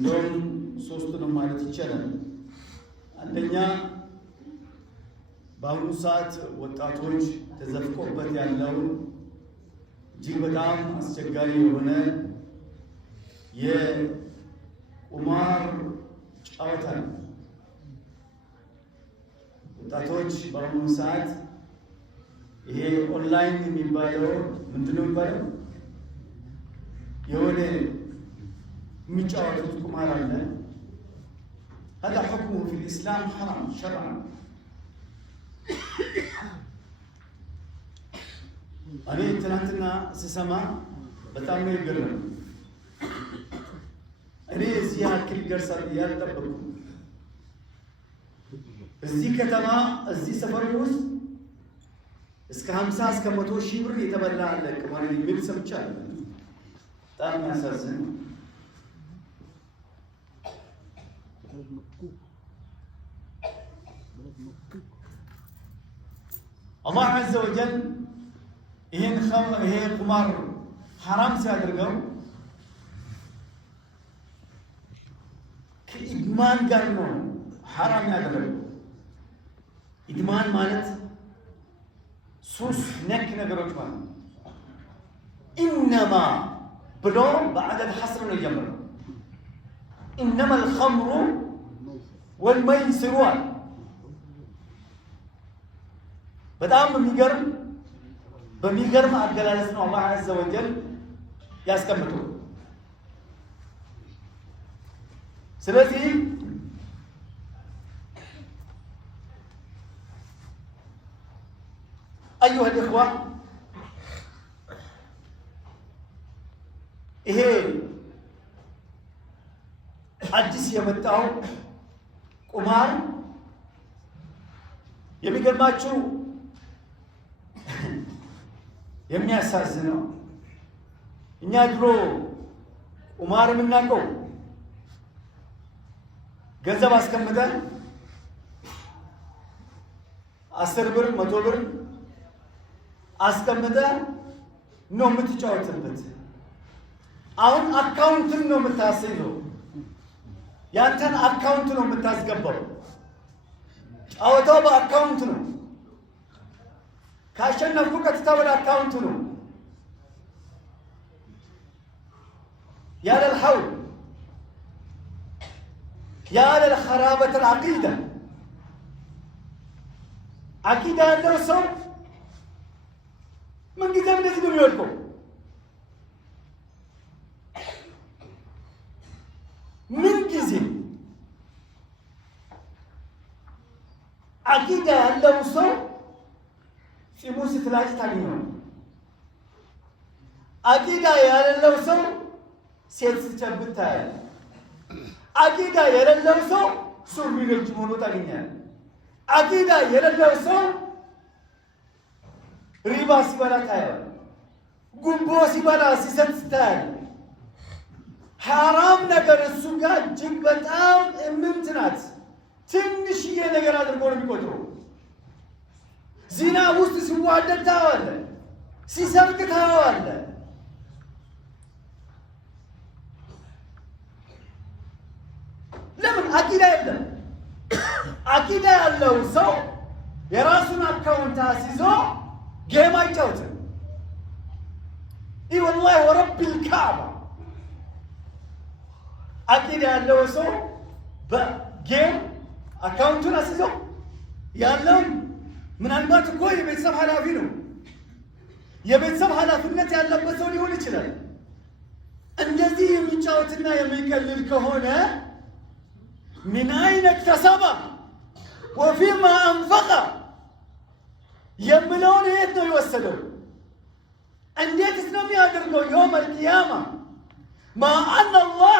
እንደውም ሶስቱንም ማለት ይቻላል። አንደኛ በአሁኑ ሰዓት ወጣቶች ተዘፍቆበት ያለውን እጅግ በጣም አስቸጋሪ የሆነ የቁማር ጨዋታ ነው። ወጣቶች በአሁኑ ሰዓት ይሄ ኦንላይን የሚባለው ምንድነው የሚባለው የሆነ የሚጫወቱት ቁማር አለ። هذا حكمه في الإسلام حرام شرعا. أنا تناتنا سسمع بتعمل يقرن أنا زيها كل جرس ريال تبكو الزي كتما الزي سفروس اسك 50 اسك 100 ሺህ ብር የተበላ አለ ቁማር የሚል ሰምቻለሁ። በጣም ያሳዝን። الله عز وجل ይሄን ቁማር حرام ሲያደርገው ከኢድማን ጋር ነው حرام ያደረገው። ኢድማን ማለት ሱስ ነክ ነገሮች ማለት إنما ብሎ بعد الحصر ነው የጀመረው። إنما الخمر والميسر በጣም በሚገርም አገላለጽ ነው አላህ عز وجل ያስቀምጠው። ስለዚህ أيها الإخوة ይሄ አዲስ የመጣው ቁማር የሚገርማችሁ የሚያሳዝነው እኛ ድሮ ቁማር የምናውቀው ገንዘብ አስቀምጠን 10 ብር 100 ብር አስቀምጠን ነው የምትጫወትበት። አሁን አካውንትን ነው የምታስይዘው። ያንተን አካውንት ነው የምታስገባው። ጫወታው በአካውንት ነው። ካሸነፍኩ ቀጥታ ወደ አካውንት ነው። ያለ الحول ያለ خرابة العقيدة አቂዳ ያለው ሰው ምን ጊዜም እንደዚህ ነው የሚወድቀው። ምን ጊዜ አቂዳ ያለው ሰው ፂሙ ስትላጭ ታገኘው። አቂዳ ያለው ሰው ሴት ስትጨብጥ ታያለህ። አቂዳ የሌለው ሰው ሱሪ ረጅም ሆኖ ታገኛለህ። አቂዳ የሌለው ሰው ሪባ ሲበላ ታያለህ። ጉቦ ሲበላ ሲሰጥ ታያለህ። ሐራም ነገር እሱ ጋር እጅግ በጣም እምንት ናት። ትንሽዬ ነገር አድርጎ ነው የሚቆጥረው። ዚና ውስጥ ሲዋደድ ታየዋለህ፣ ሲሰርቅ ታየዋለህ። ለምን? አቂዳ የለም። አቂዳ ያለው ሰው የራሱን አካውንት አስይዞ ጌም አይጫወትም። ይህ ወላሂ ወረቢል ካዕባ አቂዳ ያለው ሰው በጌም አካውንቱን አስይዞ ያለውን ምናልባት እኮ የቤተሰብ ኃላፊ ነው። የቤተሰብ ኃላፊነት ያለበት ሰው ሊሆን ይችላል። እንደዚህ የሚጫወትና የሚቀልል ከሆነ ምን አይነ እክተሰበ ወፊማ አንፈቀ የምለውን የት ነው የወሰደው? እንዴትስ ነው የሚያደርገው? የውም አልቂያማ ማ አነ አላህ